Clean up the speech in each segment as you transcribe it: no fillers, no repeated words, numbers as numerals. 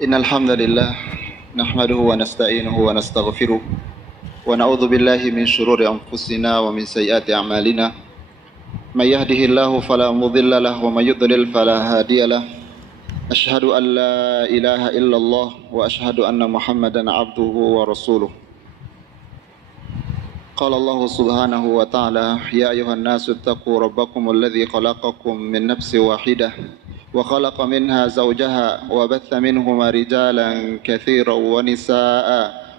إن الحمد لله نحمده ونستعينه ونستغفره ونعوذ بالله من شرور أنفسنا ومن سيئات أعمالنا من يهده الله فلا مضل له ومن يضلل فلا هادي له أشهد أن لا إله إلا الله وأشهد أن محمدا عبده ورسوله قال الله سبحانه وتعالى يا أيها الناس اتقوا ربكم الذي خلقكم من نفس واحدة وخلق منها زوجها وبث منهما رجالا كثيرا ونساء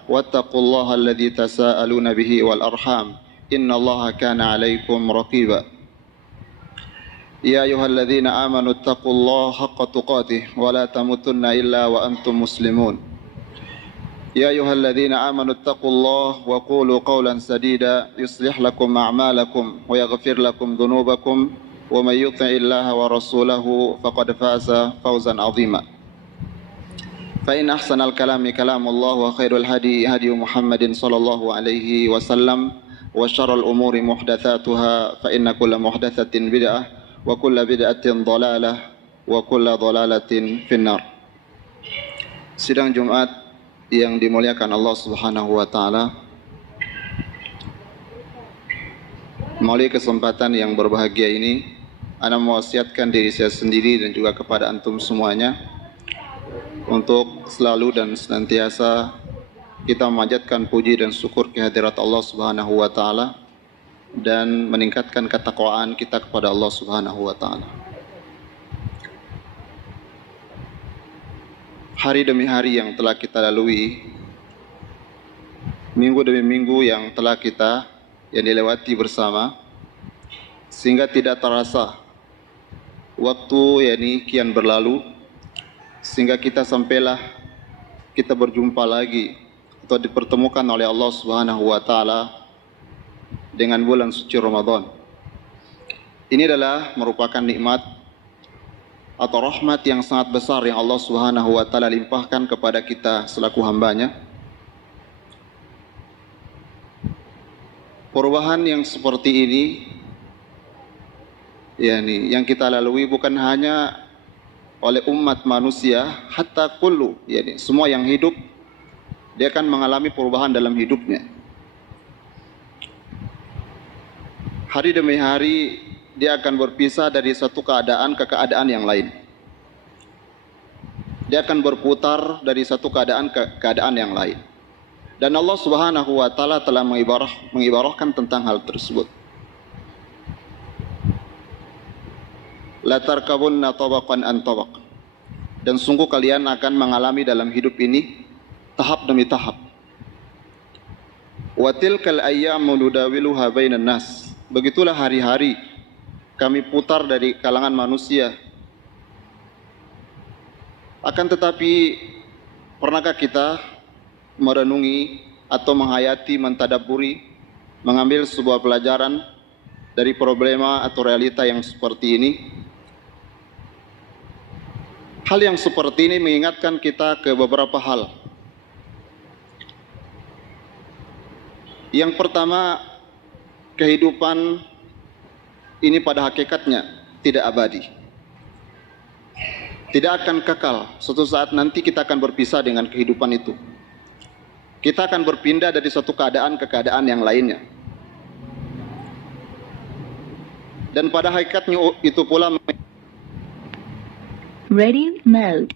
واتقوا الله الذي تساءلون به والأرحام إن الله كان عليكم رقيبا يا أيها الذين آمنوا اتقوا الله حق تقاته ولا تموتن إلا وأنتم مسلمون يا أيها الذين آمنوا اتقوا الله وقولوا قولا سديدا يصلح لكم أعمالكم ويغفر لكم ذنوبكم ومن يطع الله ورسوله فقد فاز فوزا عظيما فإن أحسن الكلام كلام الله وخير الهدي هدي محمد صلى الله عليه وسلم وشر الأمور محدثاتها فإن كل محدثة بدعة وكل بدعة ضلالة وكل ضلالة في النار. Sidang Jumat yang dimuliakan Allah Subhanahu wa taala. Melalui kesempatan yang berbahagia ini, ana mewasiatkan diri saya sendiri dan juga kepada antum semuanya untuk selalu dan senantiasa kita memanjatkan puji dan syukur kehadirat Allah Subhanahu wa taala dan meningkatkan ketakwaan kita kepada Allah Subhanahu wa taala. Hari demi hari yang telah kita lalui, minggu demi minggu yang telah kita dilewati bersama, sehingga tidak terasa waktu kian berlalu, sehingga kita sampailah kita berjumpa lagi atau dipertemukan oleh Allah Subhanahu wa taala dengan bulan suci Ramadan. Ini adalah merupakan nikmat atau rahmat yang sangat besar yang Allah Subhanahu wa taala limpahkan kepada kita selaku hambanya. Perubahan yang seperti ini yang kita lalui bukan hanya oleh umat manusia, hatta kullu, semua yang hidup dia akan mengalami perubahan dalam hidupnya. Hari demi hari dia akan berpisah dari satu keadaan ke keadaan yang lain. Dia akan berputar dari satu keadaan ke keadaan yang lain. Dan Allah Subhanahu wa taala telah mengibarahkan tentang hal tersebut. La tarkabunna tabaqan an tabaq. Dan sungguh kalian akan mengalami dalam hidup ini tahap demi tahap. Wa tilkal ayyamu nudawiluha bainan nas. Begitulah hari-hari kami putar dari kalangan manusia. Akan tetapi, pernahkah kita merenungi atau menghayati, mentadabburi, mengambil sebuah pelajaran dari problema atau realita yang seperti ini? Hal yang seperti ini mengingatkan kita ke beberapa hal. Yang pertama, kehidupan ini pada hakikatnya tidak abadi. Tidak akan kekal. Suatu saat nanti kita akan berpisah dengan kehidupan itu. Kita akan berpindah dari satu keadaan ke keadaan yang lainnya. Dan pada hakikatnya itu pula Ready mode.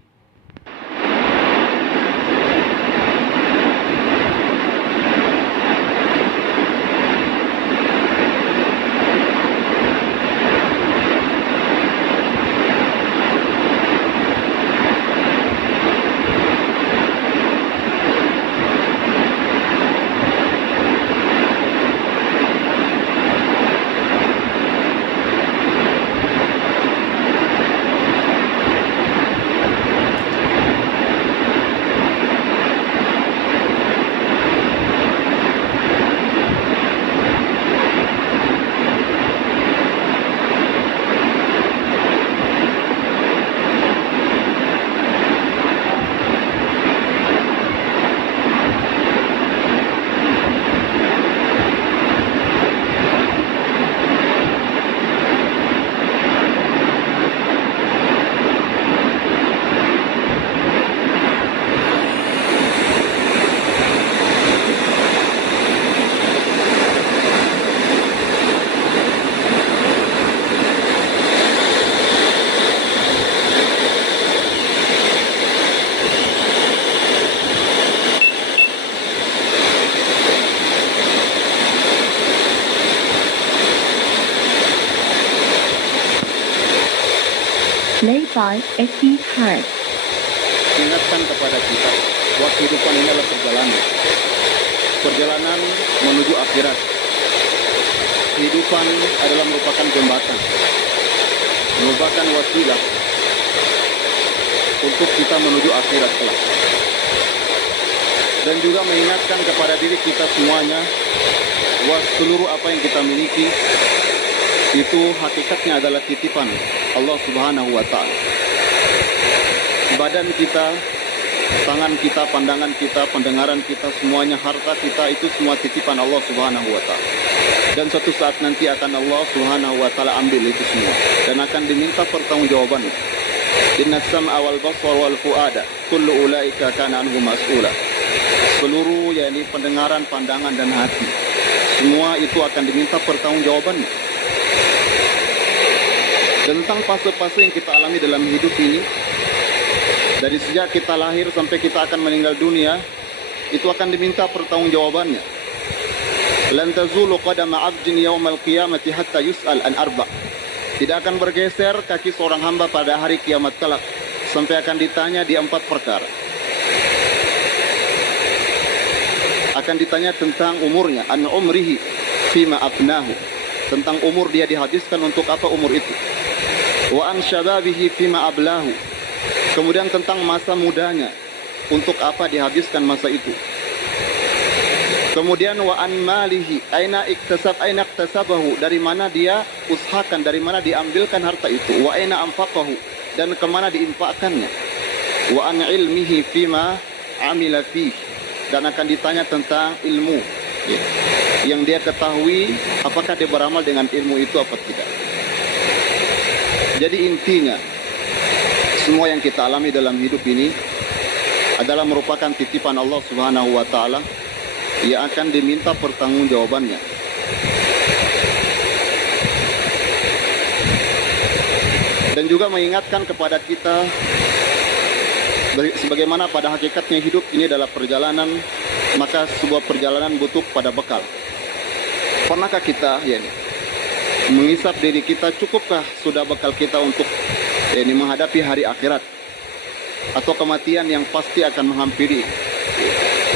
80 Hz. Ingatkan kepada kita bahwa kehidupan ini adalah perjalanan. Perjalanan menuju akhirat. Kehidupan adalah merupakan jembatan, merupakan wasilah untuk kita menuju akhirat kelak. Dan juga mengingatkan kepada diri kita semuanya bahwa seluruh apa yang kita miliki itu hakikatnya adalah titipan Allah Subhanahu wa Ta'ala. Badan kita, tangan kita, pandangan kita, pendengaran kita, semuanya harta kita itu semua titipan Allah Subhanahu wa Ta'ala. Dan suatu saat nanti akan Allah Subhanahu wa Ta'ala ambil itu semua dan akan diminta pertanggungjawabannya. Inna sam'a wal basar wal fuada kullu ulaika kana anhu mas'ula. Seluruh yakni pendengaran, pandangan dan hati, semua itu akan diminta pertanggungjawabannya. Dan tentang fase-fase yang kita alami dalam hidup ini, dari sejak kita lahir sampai kita akan meninggal dunia, itu akan diminta pertanggungjawabannya. Lan tazulu qadama 'abdin yaumal qiyamati hatta yus'al an arba'. Tidak akan bergeser kaki seorang hamba pada hari kiamat kelak sampai akan ditanya di 4 perkara. Akan ditanya tentang umurnya, an umrihi fima afnahu, tentang umur dia dihabiskan untuk apa umur itu. Wa an syababihi fima ablahu, kemudian tentang masa mudanya, untuk apa dihabiskan masa itu. Kemudian wa an malihi aina iktasabahu, dari mana dia usahakan, dari mana diambilkan harta itu. Wa aina anfaqahu, dan kemana diinfakkannya. Wa an ilmihi fima amila fihi, dan akan ditanya tentang ilmu yang dia ketahui, apakah dia beramal dengan ilmu itu apa tidak. Jadi intinya, semua yang kita alami dalam hidup ini adalah merupakan titipan Allah Subhanahu wa Ta'ala yang akan diminta pertanggungjawabannya. Dan juga mengingatkan kepada kita sebagaimana pada hakikatnya hidup ini adalah perjalanan, maka sebuah perjalanan butuh pada bekal. Pernahkah kita mengisap diri kita, cukupkah sudah bekal kita untuk menghadapi hari akhirat atau kematian yang pasti akan menghampiri?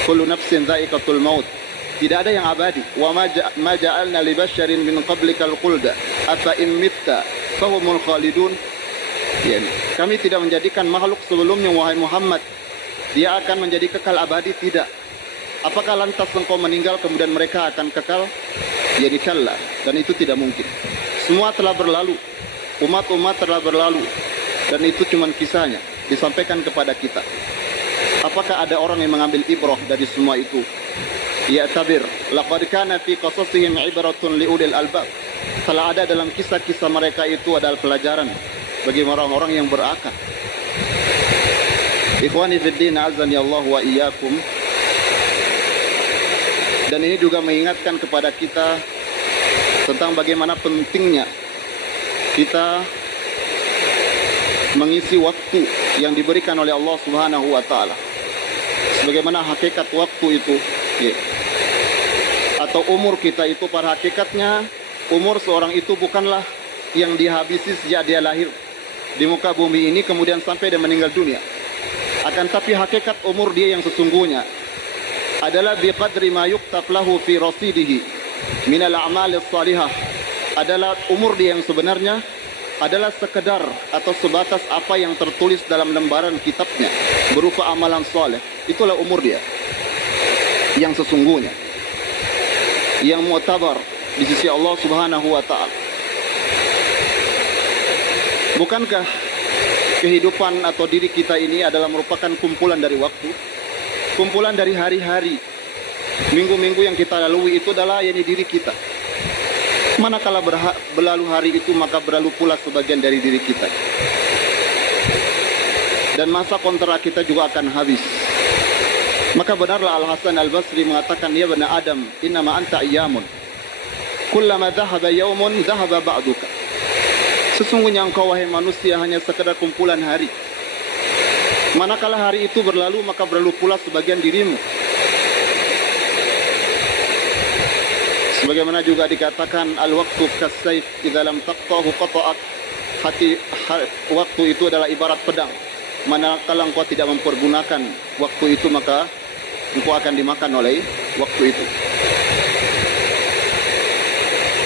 Kullu nafsin dha'iqatul maut. Tidak ada yang abadi. Wa ma ja'alna li basyarin min qablikal khulda afa in mitta fahumul khalidun. Kami tidak menjadikan makhluk sebelumnya, wahai Muhammad, dia akan menjadi kekal abadi, tidak. Apakah lantas engkau meninggal kemudian mereka akan kekal? Kalla, dan itu tidak mungkin. Semua telah berlalu, umat-umat telah berlalu, dan itu cuma kisahnya disampaikan kepada kita. Apakah ada orang yang mengambil ibrah dari semua itu? Ya tabir, laqad kana fi qasasihim ibratun liulil albab. Telah ada dalam kisah-kisah mereka itu adalah pelajaran bagi orang-orang yang berakal. Ikhwani fid din, azani Allah wa iyyakum. Dan ini juga mengingatkan kepada kita tentang bagaimana pentingnya kita mengisi waktu yang diberikan oleh Allah Subhanahu wa Ta'ala. Sebagaimana hakikat waktu itu, atau umur kita itu, pada hakikatnya umur seorang itu bukanlah yang dihabisi sejak dia lahir di muka bumi ini kemudian sampai dia meninggal dunia. Akan tapi hakikat umur dia yang sesungguhnya adalah biqadri ma yuktab lahu fi rasidihi min al-a'mal as-salihah. Adalah umur dia yang sebenarnya adalah sekedar atau sebatas apa yang tertulis dalam lembaran kitabnya berupa amalan saleh. Itulah umur dia yang sesungguhnya, yang mu'tabar di sisi Allah Subhanahu wa Ta'ala. Bukankah kehidupan atau diri kita ini adalah merupakan kumpulan dari waktu, kumpulan dari hari-hari, minggu-minggu yang kita lalui itu adalah diri kita. Manakala berlalu hari itu, maka berlalu pula sebagian dari diri kita. Dan masa kontrak kita juga akan habis. Maka benarlah Al-Hasan Al-Basri mengatakan, ya bani Adam, innama anta ayyamun, kullama dhahaba yawmun dhahaba ba'duka. Sesungguhnya engkau wahai manusia hanya sekedar kumpulan hari. Manakala hari itu berlalu, maka berlalu pula sebagian dirimu. Sebagaimana juga dikatakan, al-waqtu kas-sayf idza lam taqtahu qata'ak. waktu itu adalah ibarat pedang. Manakala engkau tidak mempergunakan waktu itu, maka engkau akan dimakan oleh waktu itu.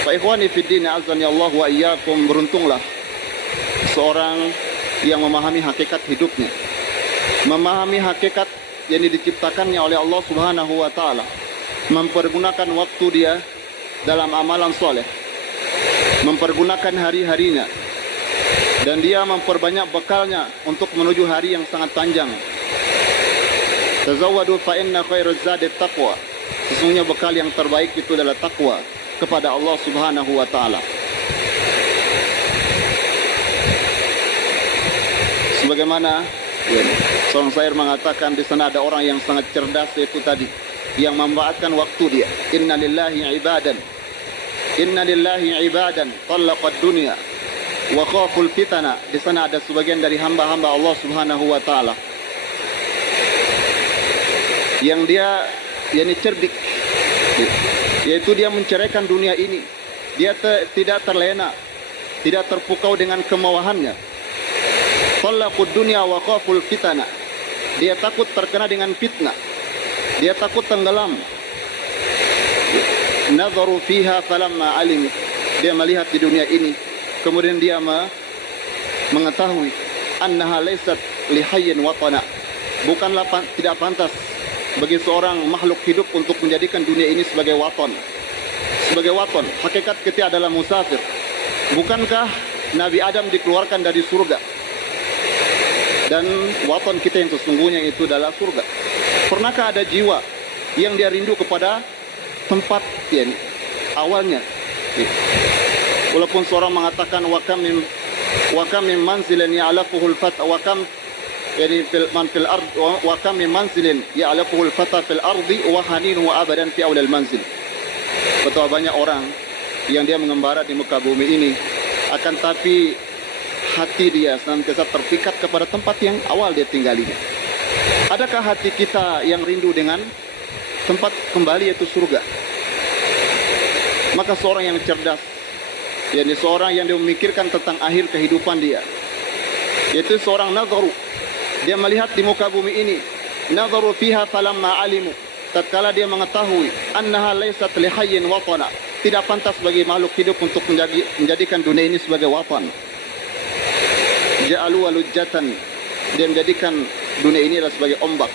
Fa ikhwani fid din, azani Allah wa iyyakum, beruntunglah seorang yang memahami hakikat hidupnya, memahami hakikat yang diciptakannya oleh Allah Subhanahu wa taala, mempergunakan waktu dia dalam amalan soleh, mempergunakan hari-harinya, dan dia memperbanyak bekalnya untuk menuju hari yang sangat panjang. Tazawwadu fa inna khairaz zadi taqwa. Sesungguhnya bekal yang terbaik itu adalah takwa kepada Allah Subhanahu wa taala. Sebagaimana seorang syair mengatakan, di sana ada orang yang sangat cerdas, yaitu tadi yang memanfaatkan waktu dia. Inna lillahi ibadan talaqad dunya wa khaful fitana. Di sana ada sebagian dari hamba-hamba Allah Subhanahu wa taala yang dia cerdik, yaitu dia menceraikan dunia ini. Dia tidak terlena, tidak terpukau dengan kemawahannya. Talaqud dunya wa khaful fitana. Dia takut terkena dengan fitnah, dia takut tenggelam. Nadharu fiha falamma alim. Dia melihat di dunia ini, kemudian dia mengetahui annaha laysat lihayyin watana. Bukanlah tidak pantas bagi seorang makhluk hidup untuk menjadikan dunia ini sebagai waton. Sebagai waton, hakikat kita adalah musafir. Bukankah Nabi Adam dikeluarkan dari surga? Dan waton kita yang sesungguhnya itu adalah surga. Pernahkah ada jiwa yang dia rindu kepada tempat yang awalnya? Walaupun seorang mengatakan wa kam min manzilin ya'lafuhul fata wa kam fil ard wa kam min manzilin ya'lafuhul fata fil ardi wa haninu wa abadan fi awlal manzil. Betapa banyak orang yang dia mengembara di muka bumi ini, akan tapi hati dia senantiasa terpikat kepada tempat yang awal dia tinggalinya. Adakah hati kita yang rindu dengan tempat kembali, yaitu surga? Maka seorang yang cerdas, yakni seorang yang dia memikirkan tentang akhir kehidupan dia, yaitu seorang nadharu. Dia melihat di muka bumi ini, nadharu fiha falamma alimu. Tatkala dia mengetahui annaha laysat lihayyin watana, tidak pantas bagi makhluk hidup untuk menjadikan dunia ini sebagai watan. Ja'alu walujatan. Dia menjadikan dunia ini adalah sebagai ombak.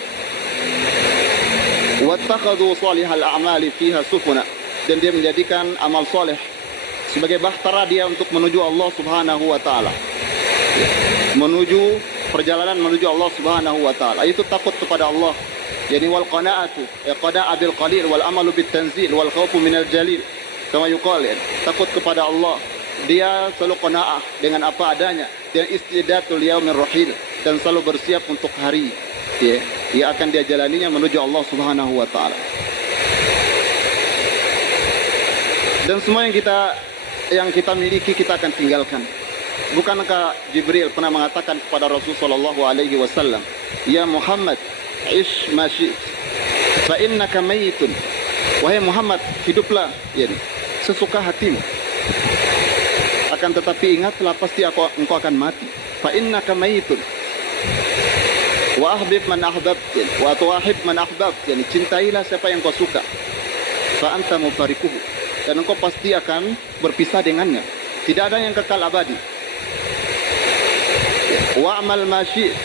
Wattakhadhu salihal a'mali fiha sufuna. Dan dia menjadikan amal soleh sebagai bahtera dia untuk menuju Allah Subhanahu wa taala. Menuju perjalanan menuju Allah Subhanahu wa taala. Itu takut kepada Allah. Yani wal qanaatu, qana'a bil qalil wal amalu bit tanzil wal khawfu minal jalil. Kama yuqal, takut kepada Allah. Dia selalu qanaah dengan apa adanya, dan istidatul yaumir rahil, dan selalu bersiap untuk hari yang akan dia jalaninya menuju Allah Subhanahu wa taala. Dan semua yang kita miliki kita akan tinggalkan. Bukankah Jibril pernah mengatakan kepada Rasulullah sallallahu alaihi wasallam, "Ya Muhammad, ish ma syi'ta, fa innaka mayyitun." Wahai Muhammad, hiduplah sesuka hatimu. Akan tetapi ingatlah, pasti engkau akan mati. Fa innaka mayyitun. Wa ahbib man ahbabt, wa tuahib man ahbabt. Cintailah siapa yang kau suka. Fa anta mufariquhu. Dan engkau pasti akan berpisah dengannya. Tidak ada yang kekal abadi. Wa amal ma syi'ta.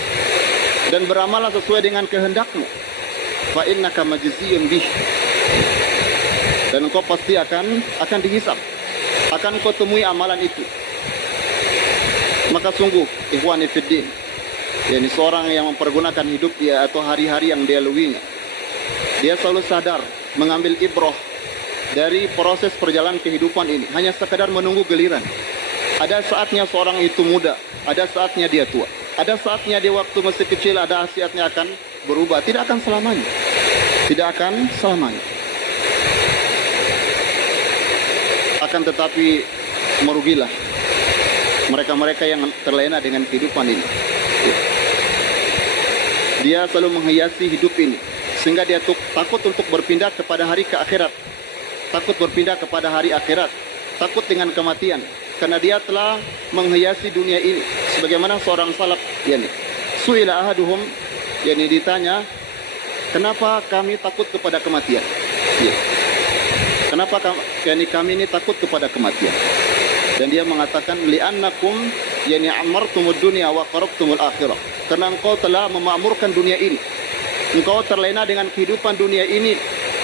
Dan beramallah sesuai dengan kehendakmu. Fa innaka majziyun bih. Dan engkau pasti akan dihisab. Akan kau temui amalan itu. Maka sungguh ikhwani fiddin, yakni seorang yang mempergunakan hidup dia atau hari-hari yang dia laluinya, dia selalu sadar mengambil ibrah dari proses perjalanan kehidupan ini, hanya sekadar menunggu giliran. Ada saatnya seorang itu muda, ada saatnya dia tua, ada saatnya dia waktu masih kecil, ada saatnya akan berubah. Tidak akan selamanya. Tidak akan selamanya. Akan tetapi merugilah mereka-mereka yang terlena dengan kehidupan ini. Dia selalu menghiasi hidup ini, sehingga dia takut untuk berpindah kepada hari ke akhirat. Takut berpindah kepada hari akhirat. Takut dengan kematian. karena dia telah menghiasi dunia ini. Sebagaimana seorang salaf, yani su'ila ahaduhum, yani ditanya, kenapa kami takut kepada kematian? Ya. Kenapa kami ini takut kepada kematian? Dan dia mengatakan, li'annakum yani amartumud dunya wa qarabtumul akhirah. Karena engkau telah memakmurkan dunia ini. Engkau terlena dengan kehidupan dunia ini.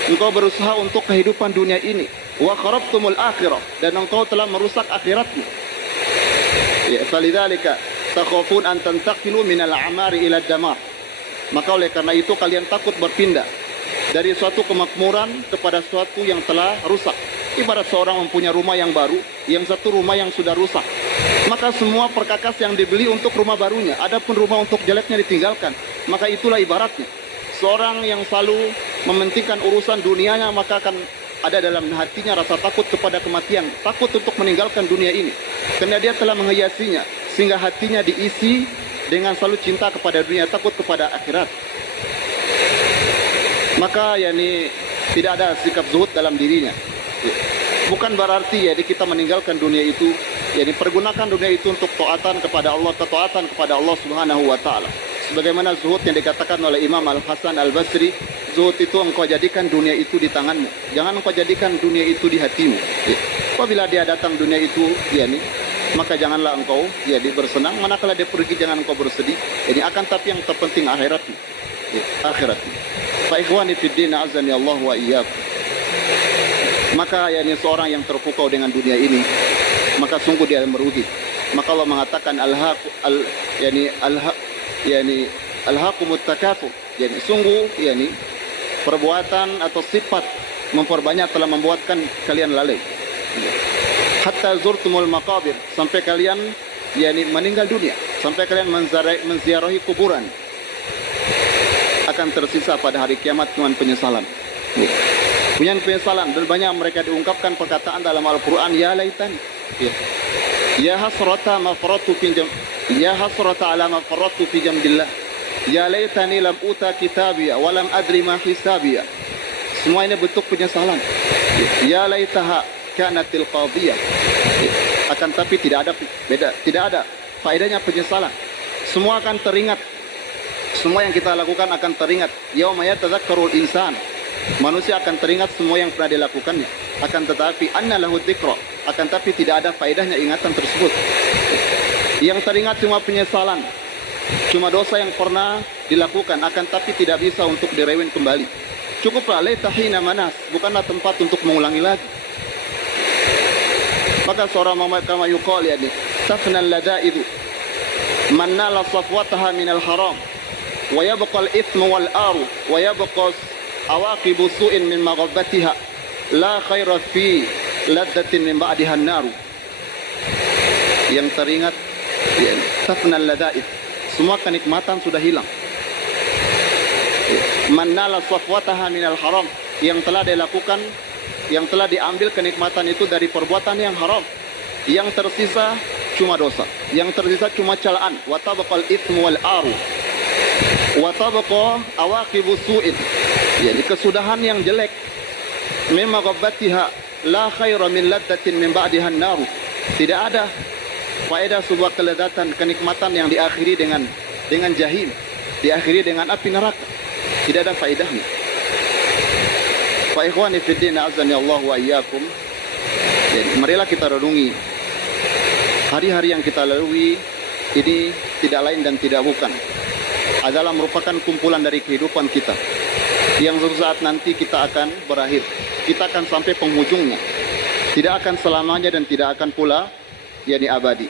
Engkau berusaha untuk kehidupan dunia ini. Wa qarabtumul akhirah, dan engkau telah merusak akhiratmu. Ya, falidzalika takhafun an tantaqilu minal a'mari ila damar. Maka oleh karena itu kalian takut berpindah dari suatu kemakmuran kepada suatu yang telah rusak. Ibarat seorang mempunyai rumah yang baru, yang satu rumah yang sudah rusak. Maka semua perkakas yang dibeli untuk rumah barunya, adapun rumah untuk jeleknya ditinggalkan. Maka itulah ibaratnya. Seorang yang selalu mementingkan urusan dunianya, maka akan ada dalam hatinya rasa takut kepada kematian, takut untuk meninggalkan dunia ini. Karena dia telah menghiasinya, sehingga hatinya diisi dengan selalu cinta kepada dunia, takut kepada akhirat. Maka yani tidak ada sikap zuhud dalam dirinya. Bukan berarti jadi kita meninggalkan dunia itu, jadi pergunakan dunia itu untuk taatan kepada Allah, ketaatan kepada Allah Subhanahu wa taala. Sebagaimana zuhud yang dikatakan oleh Imam Al-Hasan Al-Basri, zuhud itu engkau jadikan dunia itu di tanganmu, jangan engkau jadikan dunia itu di hatimu. Apabila dia datang dunia itu, yani maka janganlah engkau jadi bersenang, manakala dia pergi jangan engkau bersedih. Jadi akan tapi yang terpenting akhiratmu. Akhiratmu. Fa ikhwani fid din, azani Allah wa iyyakum. Maka yani seorang yang terpukau dengan dunia ini, maka sungguh dia merugi. Maka Allah mengatakan alhaqumut takatsur. Yani sungguh yani perbuatan atau sifat memperbanyak telah membuatkan kalian lalai. Hatta zurtumul maqabir, sampai kalian yani meninggal dunia, sampai kalian menziarahi kuburan. Akan tersisa pada hari kiamat cuma penyesalan. Punya penyesalan, dan banyak mereka diungkapkan perkataan dalam Al-Quran, ya laitani, ya hasrata ma faratu fi jam, ya hasrata ala ma faratu fi jambillah, ya laitani lam uta kitabiya wa lam adri ma hisabiya. Semua ini bentuk penyesalan. Ya laitaha kanatil qadiyah. Akan tapi tidak ada faedahnya penyesalan. Semua akan teringat. Semua yang kita lakukan akan teringat. Yauma yatadzakkarul insan. Manusia akan teringat semua yang pernah dilakukannya. Akan tetapi anna lahu dzikra, akan tapi tidak ada faedahnya ingatan tersebut. Yang teringat cuma penyesalan, cuma dosa yang pernah dilakukan, akan tapi tidak bisa untuk direwin kembali. Cukuplah laitahina manas, bukanlah tempat untuk mengulangi lagi. Maka seorang kama yuqal yani tafna al-ladaidu man nala safwataha min al-haram wa yabqa al-ithmu wal-aru wa yabqa awaqibu su'in min maghabbatiha la khaira fi ladzatin min ba'diha an-naru. Yang teringat tafna al-ladaid, semua kenikmatan sudah hilang. Man nala safwataha min al-haram, yang telah dilakukan, yang telah diambil kenikmatan itu dari perbuatan yang haram. Yang tersisa cuma dosa, yang tersisa cuma celaan. Wa tabaqal itsmu wal aru wa tabaqa awaqibu su'in, jadi kesudahan yang jelek. Mimma ghabbatiha la khaira min ladzatin min ba'diha an-nar, tidak ada faedah sebuah kelezatan kenikmatan yang diakhiri dengan jahim, diakhiri dengan api neraka, tidak ada faedahnya. Fa ikhwani fid din, azani Allah wa iyyakum. Jadi marilah kita renungi hari-hari yang kita lalui ini tidak lain dan tidak bukan adalah merupakan kumpulan dari kehidupan kita yang suatu saat nanti kita akan berakhir. Kita akan sampai penghujungnya, tidak akan selamanya dan tidak akan pula jadi abadi.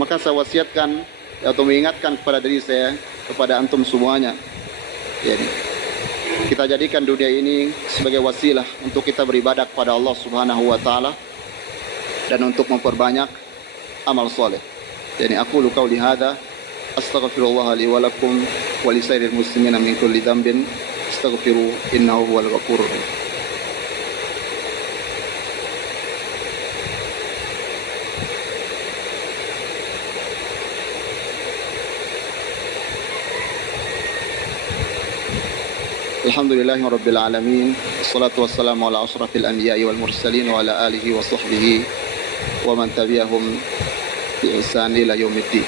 Maka saya wasiatkan atau mengingatkan kepada diri saya, kepada antum semuanya, jadi kita jadikan dunia ini sebagai wasilah untuk kita beribadah kepada Allah Subhanahu wa taala dan untuk memperbanyak amal soleh. Jadi aku qauli hadza astaghfirullah li wa lakum wa li sairil muslimina min kulli dhanbin astaghfiru innahu huwal ghafurur rahim. Alhamdulillahi rabbil alamin, wassalatu wassalamu ala asrafil anbiya'i wal mursalin wa ala alihi wa sahbihi wa man tabi'ahum bi ihsan ila yaumiddin.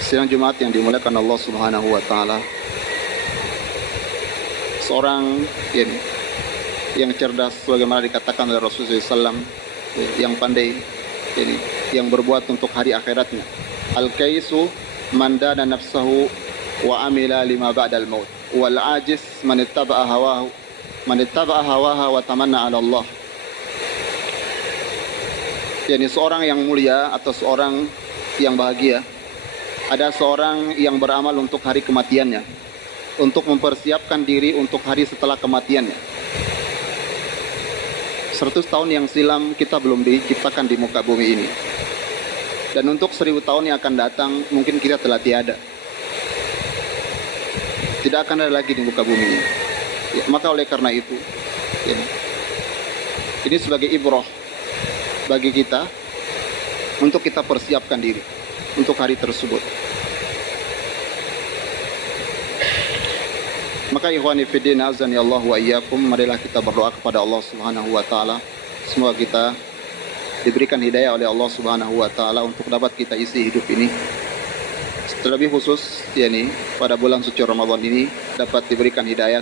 Sidang Jumat yang dimuliakan Allah Subhanahu wa taala. Seorang yang cerdas sebagaimana dikatakan oleh Rasulullah SAW, yang pandai, yang berbuat untuk hari akhiratnya. Al-kaisu man dana nafsahu wa amila lima ba'dal maut. Wal ajis man ittaba'a hawaha wa tamanna 'ala Allah. Yani seorang yang mulia atau seorang yang bahagia, ada seorang yang beramal untuk hari kematiannya, untuk mempersiapkan diri untuk hari setelah kematiannya. 100 tahun yang silam kita belum diciptakan di muka bumi ini. Dan untuk 1000 tahun yang akan datang mungkin kita telah tiada. Tidak akan ada lagi di muka bumi ini. Maka oleh karena itu, ini sebagai ibrah bagi kita untuk kita persiapkan diri untuk hari tersebut. Maka ikhwani fiddin azani Allah wa iyyakum, marilah kita berdoa kepada Allah Subhanahu wa taala semoga kita diberikan hidayah oleh Allah Subhanahu wa taala untuk dapat kita isi hidup ini. Terlebih khusus pada bulan suci Ramadan ini dapat diberikan hidayah